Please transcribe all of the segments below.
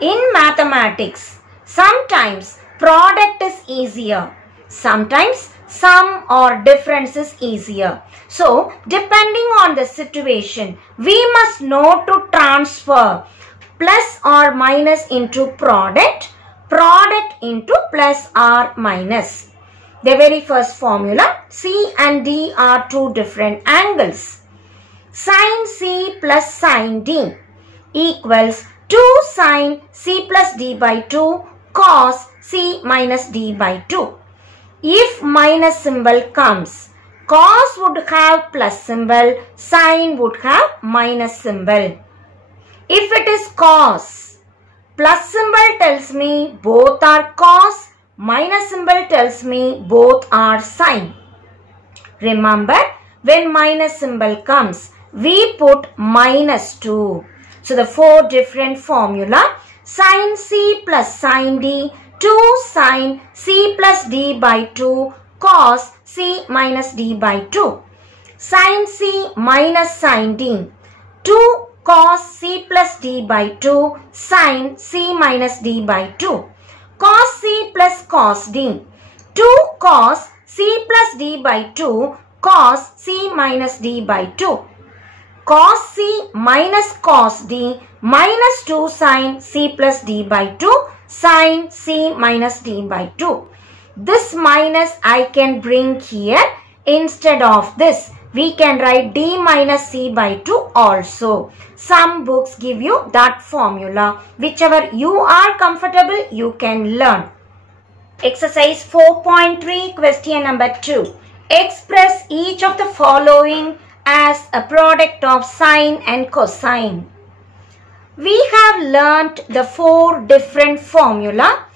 In mathematics, sometimes product is easier. Sometimes sum or difference is easier. So, depending on the situation, we must know to transfer plus or minus into product, product into plus or minus. The very first formula, C and D are two different angles. Sin C plus sin D equals 2 sin C plus D by 2 cos C minus D by 2. If minus symbol comes, cos would have plus symbol, sin would have minus symbol. If it is cos, plus symbol tells me both are cos, minus symbol tells me both are sin. Remember, when minus symbol comes, we put minus 2. So the four different formula, sin C plus sin D, 2 sin C plus D by 2 cos C minus D by 2. Sin C minus sin D, 2 cos C plus D by 2 sin C minus D by 2. Cos C plus cos D, 2 cos C plus D by 2 cos C minus D by 2. Cos C minus cos D minus 2 sin C plus D by 2 sin C minus D by 2. This minus I can bring here. Instead of this, we can write D minus C by 2 also. Some books give you that formula. Whichever you are comfortable, you can learn. Exercise 4.3, question number 2. Express each of the following as a product of sine and cosine. We have learnt the four different formula.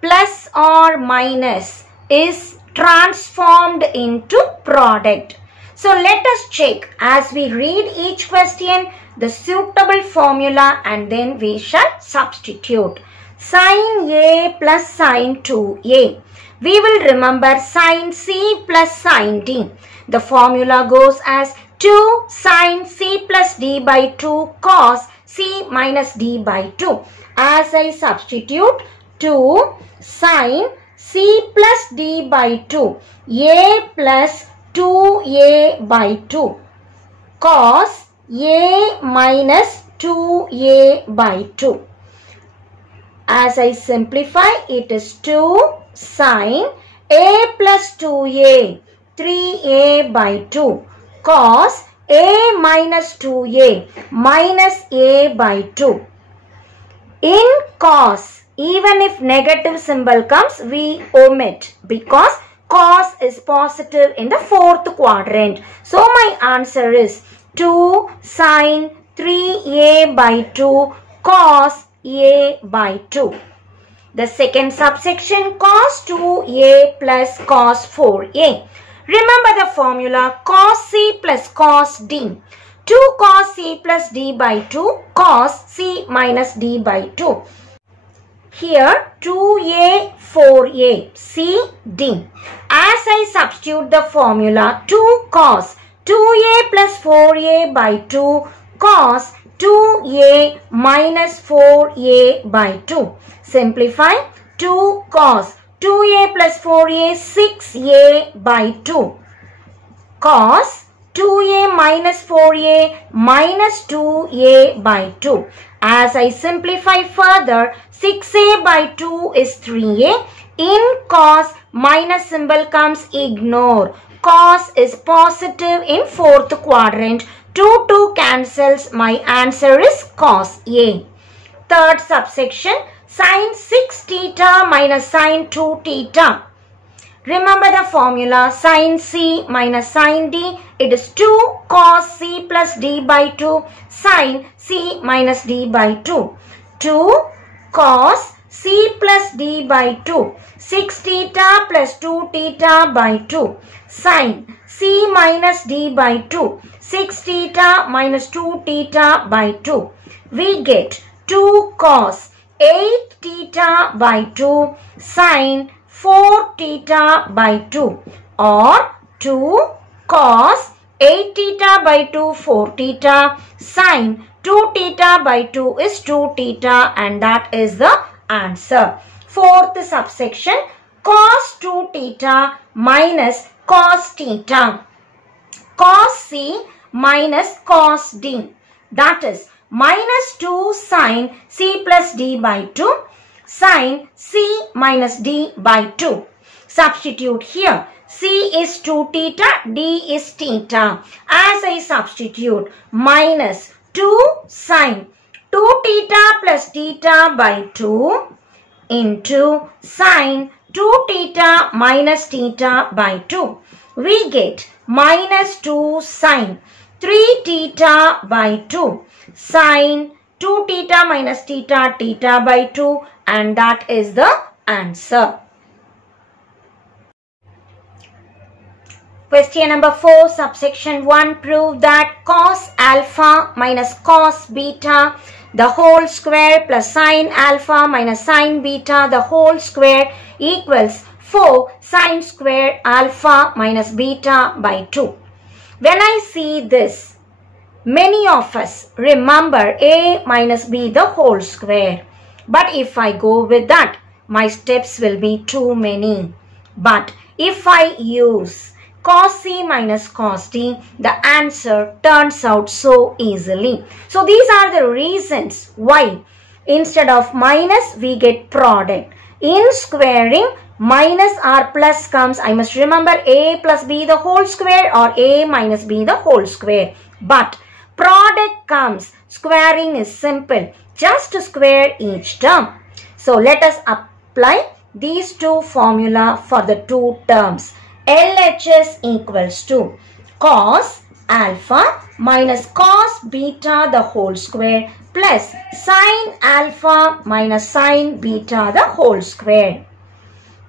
Plus or minus is transformed into product. So let us check as we read each question the suitable formula and then we shall substitute. Sin A plus sin 2A. We will remember sin C plus sin D. The formula goes as 2 sin C plus D by 2 cos C minus D by 2. As I substitute 2 sin C plus D by 2 A plus 2A by 2 cos A minus 2A by 2. As I simplify, it is 2 sin A plus 2A 3A by 2 cos A minus 2A minus A by 2. In cos, even if negative symbol comes, we omit because cos is positive in the fourth quadrant. So my answer is 2 sin 3A by 2 cos A by 2. The second subsection, cos 2A plus cos 4A. Remember the formula cos C plus cos D. 2 cos C plus D by 2 cos C minus D by 2. Here 2A, 4A, C, D. As I substitute the formula 2 cos 2A plus 4A by 2 cos 2A minus 4A by 2. Simplify 2 cos 2A plus 4A 6A by 2 cos 2A minus 4A minus 2A by 2. As I simplify further, 6A by 2 is 3A. In cos, minus symbol comes, ignore. Cos is positive in fourth quadrant. 2 cancels. My answer is cos A. Third subsection, sin 6 theta minus sin 2 theta. Remember the formula sin C minus sin D. It is 2 cos C plus D by 2 sin C minus D by 2. 2 cos C plus D by 2. 6 theta plus 2 theta by 2 sin C minus D by 2. 6 theta minus 2 theta by 2. We get 2 cos 8 theta by 2 sin 4 theta by 2 or 2 cos 8 theta by 2 4 theta sin 2 theta by 2 is 2 theta, and that is the answer. Fourth subsection, cos 2 theta minus cos theta. Cos C minus cos D. That is minus 2 sin C plus D by 2 sin C minus D by 2. Substitute here. C is 2 theta, D is theta. As I substitute, minus 2 sin 2 theta plus theta by 2 into sin 2 theta minus theta by 2. We get minus 2 sin 3 theta by 2 sin 2 theta minus theta, theta by 2, and that is the answer. Question number 4, subsection 1, prove that cos alpha minus cos beta the whole square plus sin alpha minus sin beta the whole square equals 4 sin square alpha minus beta by 2. When I see this, many of us remember a minus b the whole square. But if I go with that, my steps will be too many. But if I use cos C minus cos D, the answer turns out so easily. So these are the reasons why instead of minus we get product. In squaring, minus or plus comes. I must remember a plus b the whole square or a minus b the whole square. But product comes. Squaring is simple. Just to square each term. So let us apply these two formula for the two terms. LHS equals to cos alpha minus cos beta the whole square plus sin alpha minus sin beta the whole square.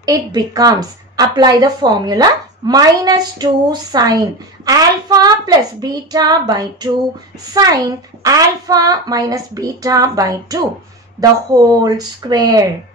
It becomes, apply the formula, minus 2 sin alpha plus beta by 2 sin alpha minus beta by 2 the whole square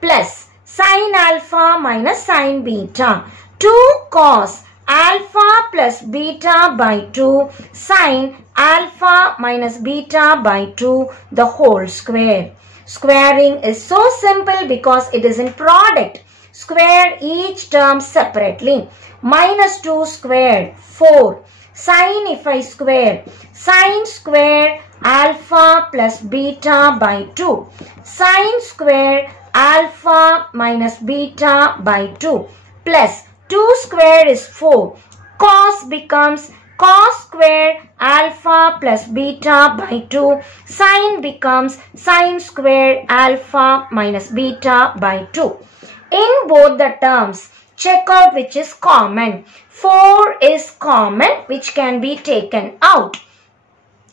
plus sin alpha minus sin beta 2 cos alpha plus beta by 2 sin alpha minus beta by 2 the whole square. Squaring is so simple because it is in product. Square each term separately. Minus 2 squared, 4. Sin if I square, sin square alpha plus beta by 2. Sin square alpha minus beta by 2 plus 2 square is 4. Cos becomes cos square alpha plus beta by 2. Sin becomes sin square alpha minus beta by 2. In both the terms, check out which is common. 4 is common, which can be taken out.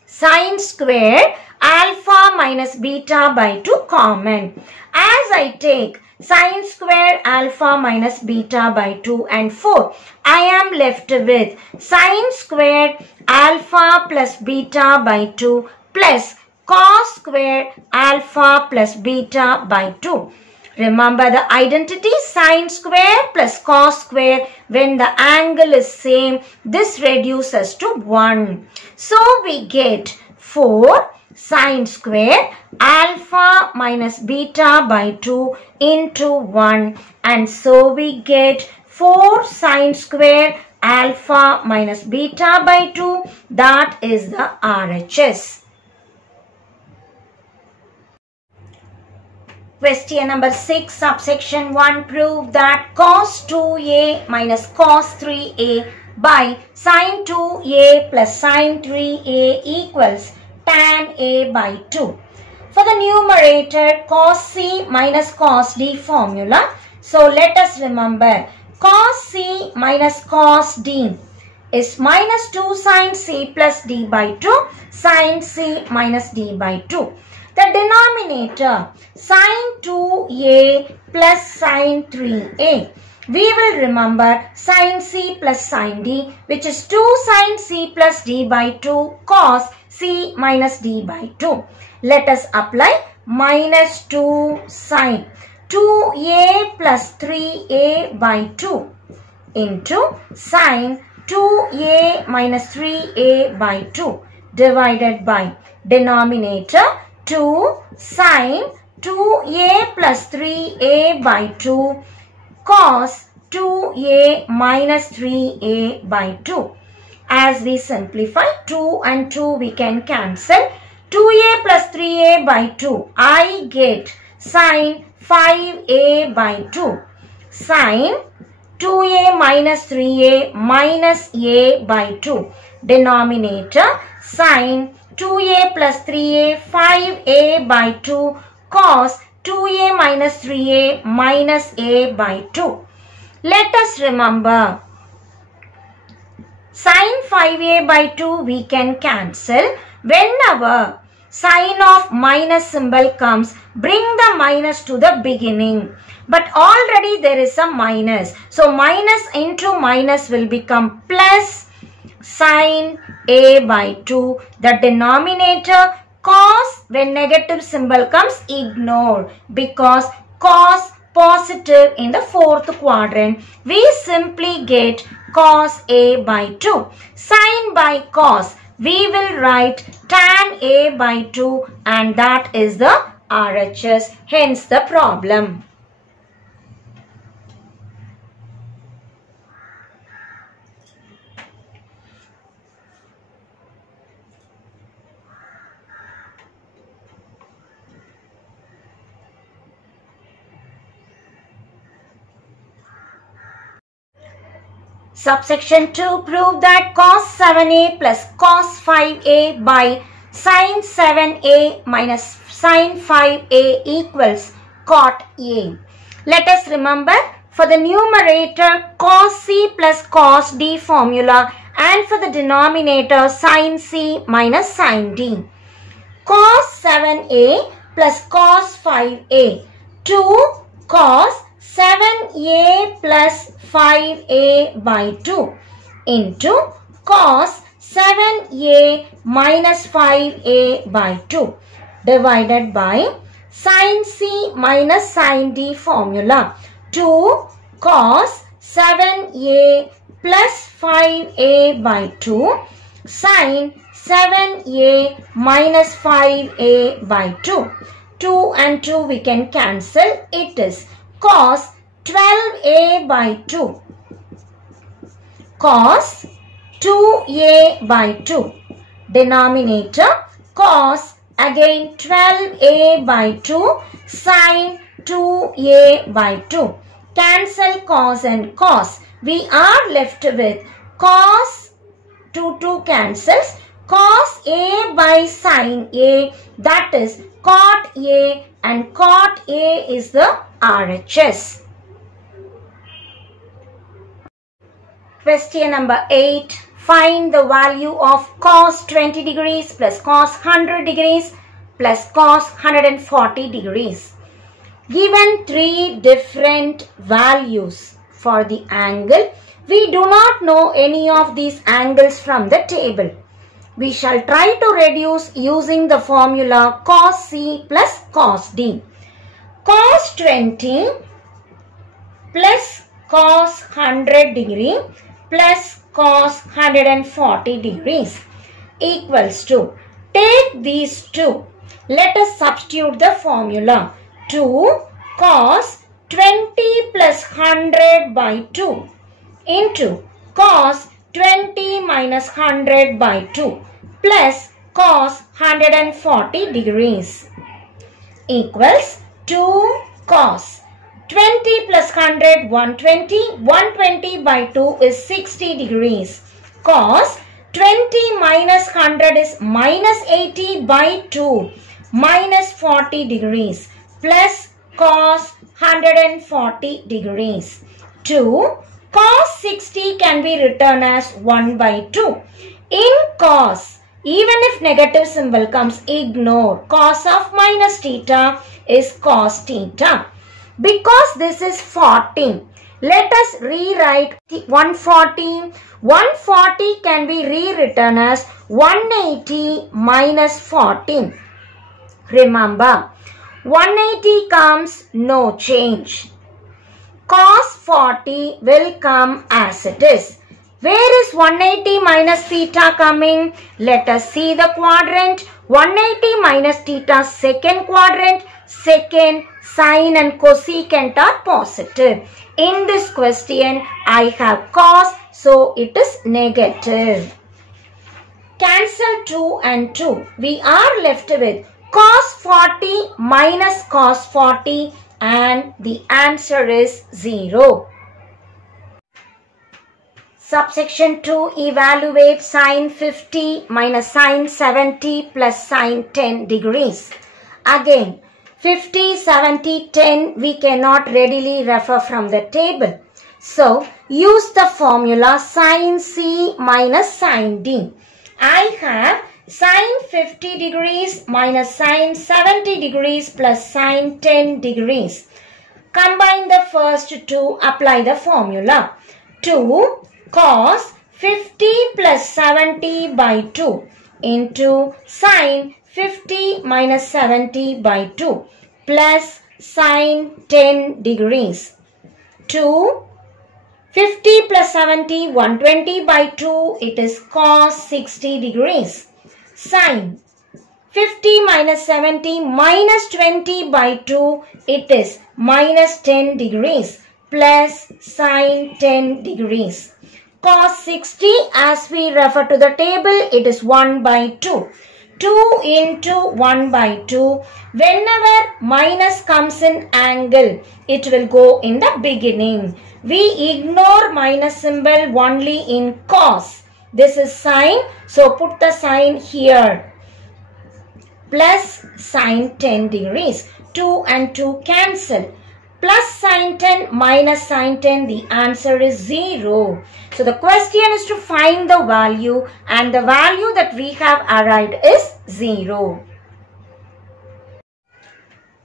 Sin square alpha minus beta by 2 common. As I take sin square alpha minus beta by 2 and 4, I am left with sin square alpha plus beta by 2 plus cos square alpha plus beta by 2. Remember the identity, sin square plus cos square. When the angle is same, this reduces to 1. So we get 4 sin square alpha minus beta by 2 into 1. And so we get 4 sin square alpha minus beta by 2. That is the RHS. Question number 6, subsection 1, prove that cos 2a minus cos 3a by sin 2a plus sin 3a equals tan a by 2. For the numerator, cos C minus cos D formula. So let us remember, cos C minus cos D is minus 2 sin C plus D by 2 sin C minus D by 2. The denominator, sin 2a plus sin 3a. We will remember sin C plus sin D, which is 2 sin C plus D by 2 cos C minus D by 2. Let us apply minus 2 sin 2a plus 3a by 2 into sin 2a minus 3a by 2 divided by Denominator 2 sin 2a plus 3a by 2 cos 2a minus 3a by 2. As we simplify, 2 and 2 we can cancel. 2a plus 3a by 2. I get sin 5a by 2. Sin 2a minus 3a minus a by 2. Denominator sin 2a plus 3a 5a by 2 cos 2a minus 3a minus a by 2. Let us remember, sin 5a by 2 we can cancel. Whenever sign of minus symbol comes, bring the minus to the beginning. But already there is a minus. So minus into minus will become plus sin a by 2. The denominator cos, when negative symbol comes, ignore, because cos positive in the fourth quadrant. We simply get cos a by 2. Sin by cos, we will write tan a by 2, and that is the RHS, hence the problem. Subsection 2, prove that cos 7a plus cos 5a by sin 7a minus sin 5a equals cot a. Let us remember, for the numerator cos c plus cos d formula, and for the denominator sin c minus sin d. Cos 7a plus cos 5a, 2 cos 7a plus 5a by 2 into cos 7a minus 5a by 2 divided by sin c minus sin d formula, 2 cos 7a plus 5a by 2 sin 7a minus 5a by 2. 2 and 2 we can cancel. It is cos 12a by 2 cos 2a by 2. Denominator cos, again 12a by 2 sin 2a by 2. Cancel cos and cos. We are left with cos 2 cancels. Cos a by sin a, that is cot a, and cot a is the RHS. Question number 8. Find the value of cos 20 degrees plus cos 100 degrees plus cos 140 degrees. Given 3 different values for the angle, we do not know any of these angles from the table. We shall try to reduce using the formula cos c plus cos d. Cos 20 plus cos 100 degree plus cos 140 degrees equals to, take these two. Let us substitute the formula. 2 cos 20 plus 100 by 2 into cos 20 minus 100 by 2 plus cos 140 degrees equals 2 cos 20 plus 100, 120. 120 by 2 is 60 degrees. Cos 20 minus 100 is minus 80 by 2, minus 40 degrees plus cos 140 degrees. 2 cos 60 can be written as 1 by 2. In cos, even if negative symbol comes, ignore. Cos of minus theta is cos theta. Because this is 40, let us rewrite 140. 140 can be rewritten as 180 minus 40. Remember, 180 comes no change. Cos 40 will come as it is. Where is 180 minus theta coming? Let us see the quadrant. 180 minus theta second quadrant, second sine and cosecant are positive. In this question, I have cos, so it is negative. Cancel 2 and 2. We are left with cos 40 minus cos 40 and the answer is 0. Subsection 2, evaluate sine 50 minus sine 70 plus sine 10 degrees. Again, 50, 70, 10 we cannot readily refer from the table. So, use the formula sine C minus sine D. I have sine 50 degrees minus sine 70 degrees plus sine 10 degrees. Combine the first two, apply the formula. 2 cos 50 plus 70 by 2 into sine 50 minus 70 by 2 plus sine 10 degrees. 2 50 plus 70, 120 by 2, it is cos 60 degrees. Sine 50 minus 70 minus 20 by 2, it is minus 10 degrees plus sine 10 degrees. Cos 60, as we refer to the table, it is 1 by 2. 2 into 1 by 2. Whenever minus comes in angle, it will go in the beginning. We ignore minus symbol only in cos. This is sine, so put the sign here. Plus sine 10 degrees. 2 and 2 cancel. Plus sine 10 minus sine 10, the answer is 0. So the question is to find the value and the value that we have arrived is 0.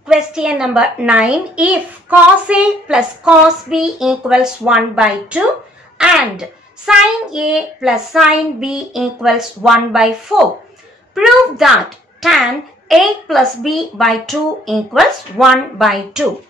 Question number 9. If cos A plus cos B equals 1 by 2 and sin A plus sin B equals 1 by 4, prove that tan A plus B by 2 equals 1 by 2.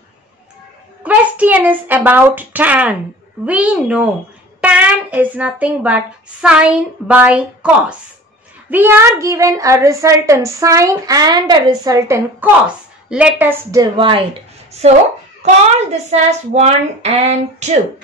Question is about tan. We know tan is nothing but sine by cos. We are given a resultant sine and a resultant cos. Let us divide. So, call this as 1 and 2.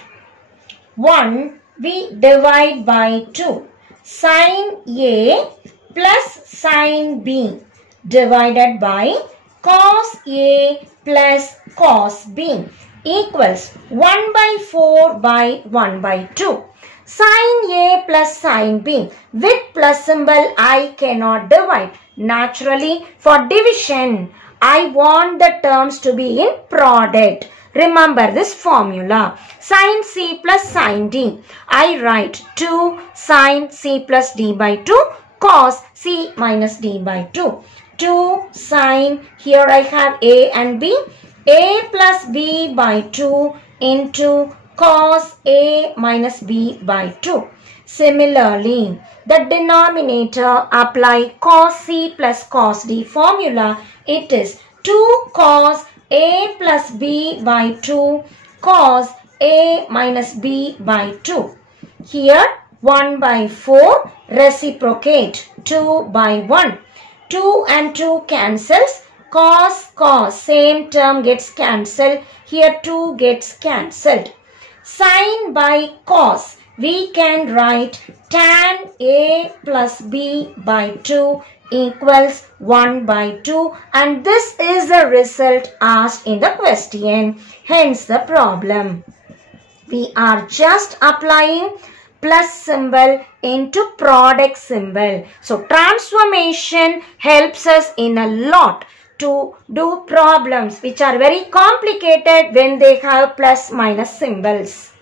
1 we divide by 2. Sin A plus sin B divided by cos A plus cos B equals 1 by 4 by 1 by 2. Sin A plus sin B. With plus symbol I cannot divide. Naturally, for division, I want the terms to be in product. Remember this formula. Sin C plus sin D. I write 2 sin C plus D by 2 cos C minus D by 2. 2 sin, here I have A and B. A plus B by 2 into cos A minus B by 2. Similarly, the denominator apply cos C plus cos D formula. It is 2 cos A plus B by 2 cos A minus B by 2. Here 1 by 4 reciprocate 2 by 1. 2 and 2 cancels. Cos, same term gets cancelled. Here 2 gets cancelled. Sin by cos, we can write tan A plus B by 2 equals 1 by 2, and this is the result asked in the question, hence the problem. We are just applying plus symbol into product symbol. So transformation helps us in a lot to do problems which are very complicated when they have plus minus symbols.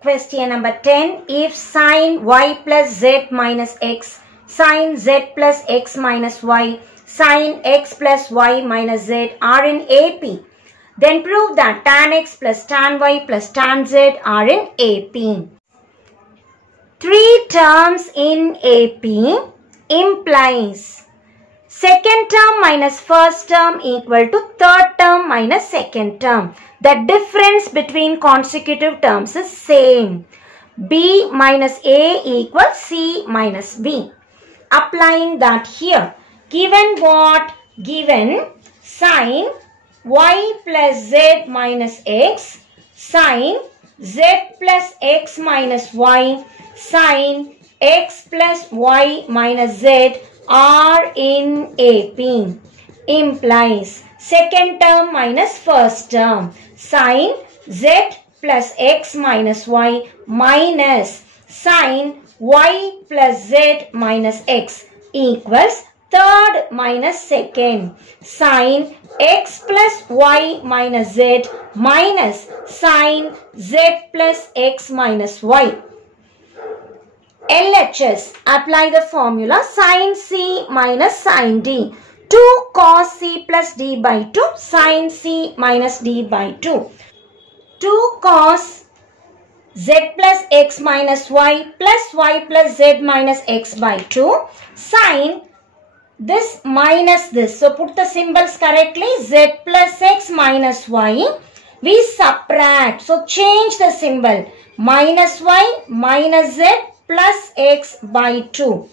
Question number 10. If sin y plus z minus x, sin z plus x minus y, sin x plus y minus z are in AP, then prove that tan x plus tan y plus tan z are in AP. 3 terms in AP implies second term minus first term equal to third term minus second term. The difference between consecutive terms is same. B minus A equals C minus B. Applying that here. Given what? Given sin y plus z minus x, sin z plus x minus y, sin x plus y minus z are in AP. Implies second term minus first term. Sin z plus x minus y minus sin y plus z minus x equals third minus second. Sin x plus y minus z minus sin z plus x minus y. LHS, apply the formula sin C minus sin D. 2 cos C plus D by 2 sin C minus D by 2. 2 cos z plus x minus y plus z minus x by 2 sin this minus this. So put the symbols correctly. Z plus x minus y. We subtract. So change the symbol. Minus y minus z plus x by 2.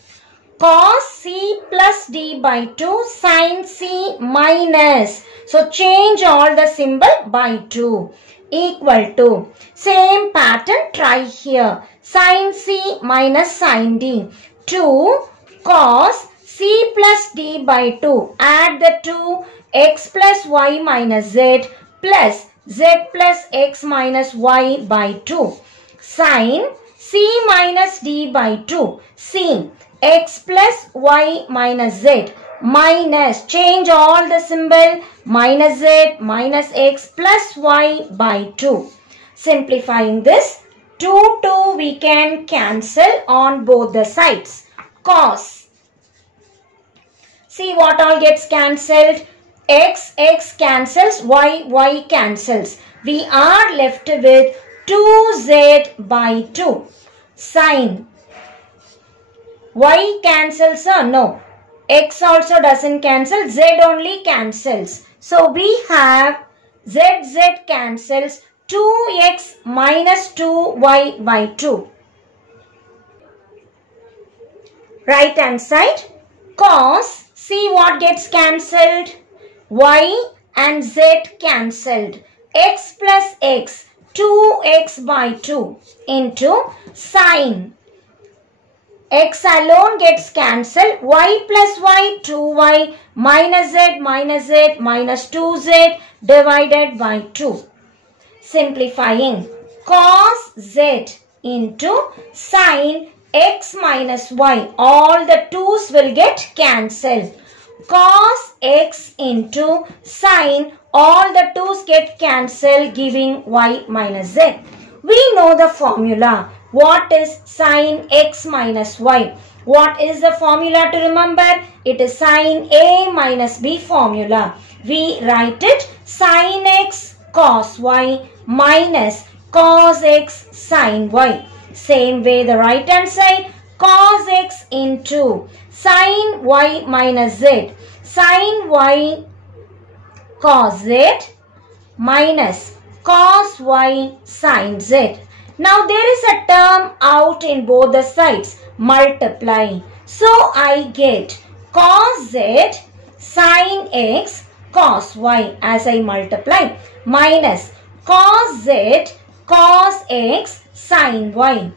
Cos C plus D by 2 sin C minus. So change all the symbol by 2. Equal to. Same pattern try here. Sin C minus sin D. 2 cos C plus D by 2. Add the 2. X plus y minus z plus z plus x minus y by 2. Sin C minus D by 2. C. X plus y minus z minus, change all the symbol, minus z minus x plus y by 2. Simplifying this, 2 we can cancel on both the sides. Cos. See what all gets cancelled. X cancels, y cancels. We are left with 2z by 2. Sin. Y cancels or no. X also doesn't cancel. Z only cancels. So we have z cancels. 2x minus 2y by 2. Right hand side. Cos. See what gets cancelled. Y and z cancelled. X plus x. 2x by 2 into sin. X alone gets cancelled. Y plus y, 2y minus z minus 2z divided by 2. Simplifying. Cos z into sin x minus y. All the 2's will get cancelled. Cos x into sin. All the 2's get cancelled, giving y minus z. We know the formula. What is sin x minus y? What is the formula to remember? It is sin A minus B formula. We write it sin x cos y minus cos x sin y. Same way the right hand side, cos x into sin y minus z. Sin y cos z minus cos y sin z. Now there is a term out in both the sides. Multiply. So I get cos z sin x cos y as I multiply minus cos z cos x sin y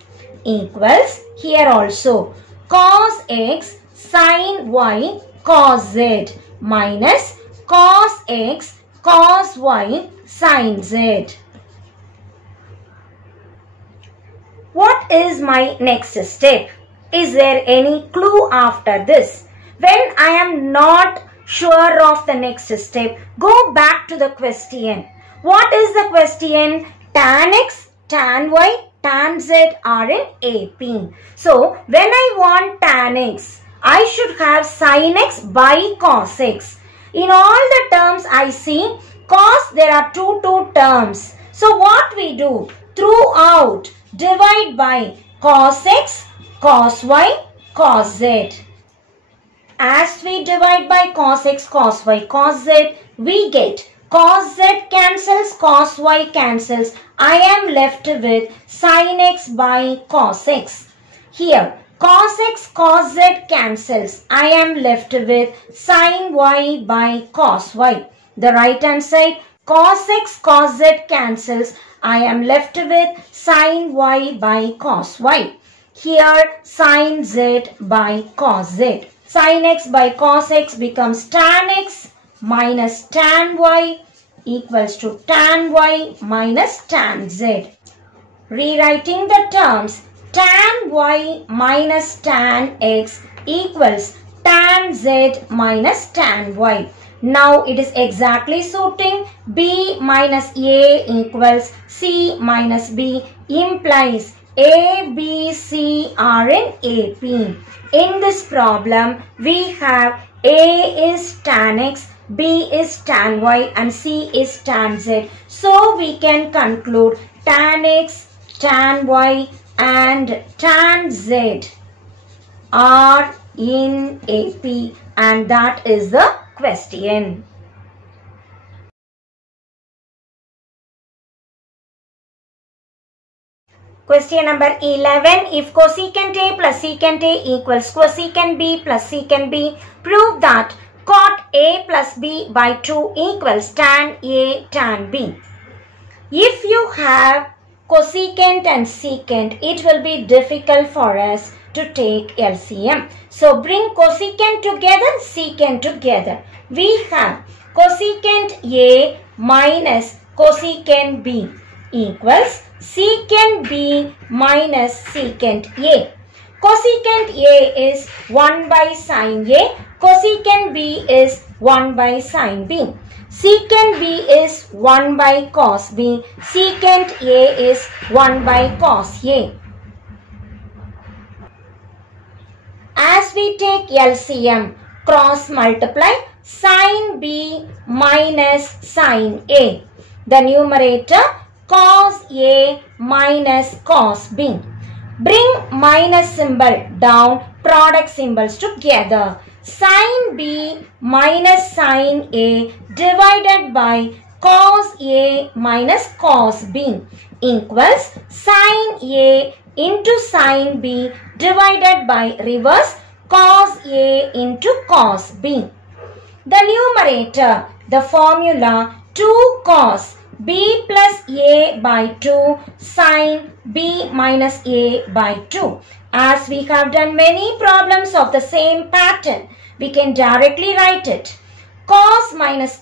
equals here also cos x sin y cos z minus cos x cos y sin z. What is my next step? Is there any clue after this? When I am not sure of the next step, go back to the question. What is the question? Tan x, tan y, tan z are in AP. So, when I want tan x, I should have sin x by cos x. In all the terms I see, cos there are two terms. So, what we do? Throughout, divide by cos x, cos y, cos z. As we divide by cos x, cos y, cos z, we get Cos z cancels, cos y cancels. I am left with sin x by cos x. Here, cos x, cos z cancels. I am left with sin y by cos y. The right hand side, cos x, cos z cancels. I am left with sin y by cos y. Here, sin z by cos z. Sin x by cos x becomes tan x minus tan y equals to tan y minus tan z. Rewriting the terms, tan y minus tan x equals tan z minus tan y. Now it is exactly suiting. B minus A equals C minus B implies A, B, C are in AP. In this problem, we have A is tan x, B is tan y and C is tan z. So we can conclude tan x, tan y and tan z are in AP, and that is the question. Question number 11. If cosecant A plus secant A equals cosecant B plus secant B, prove that cot A plus B by 2 equals tan A tan B. If you have cosecant and secant, it will be difficult for us to take LCM. So bring cosecant together, secant together. We have cosecant A minus cosecant B equals secant B minus secant A. Cosecant A is 1 by sin A. Cosecant B is 1 by sin B. Secant B is 1 by cos B. Secant A is 1 by cos A. As we take LCM, cross multiply sin B minus sin A. The numerator cos A minus cos B. Bring minus symbol down, product symbols together. Sin B minus sin A divided by cos A minus cos B equals sin A into sin B divided by reverse cos A into cos B. The numerator, the formula 2 cos B plus A by 2 sin B minus A by 2. As we have done many problems of the same pattern, we can directly write it. Cos minus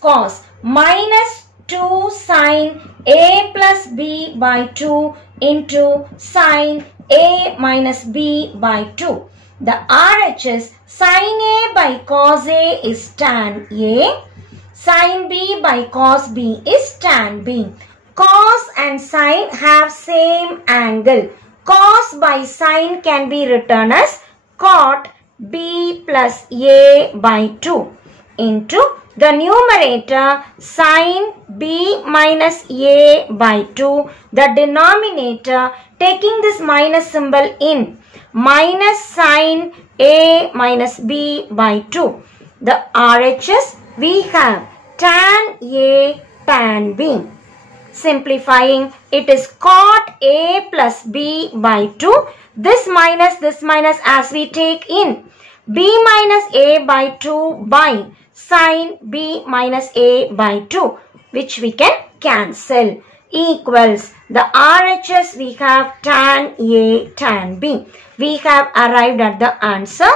2 sin A plus B by 2 into sin A minus B by 2. The RHS sin A by cos A is tan A. Sin B by cos B is tan B. Cos and sin have same angle. Cos by sin can be written as cot B plus A by 2 into the numerator sin B minus A by 2. The denominator, taking this minus symbol in, minus sin A minus B by 2. The RHS, we have tan A tan B. Simplifying, it is cot A plus B by 2. This minus as we take in. B minus A by 2 by sin B minus A by 2, which we can cancel, equals the RHS, we have tan A tan B. We have arrived at the answer.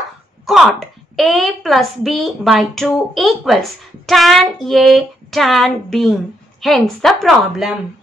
Cot A plus B by 2 equals tan A tan B. Hence the problem.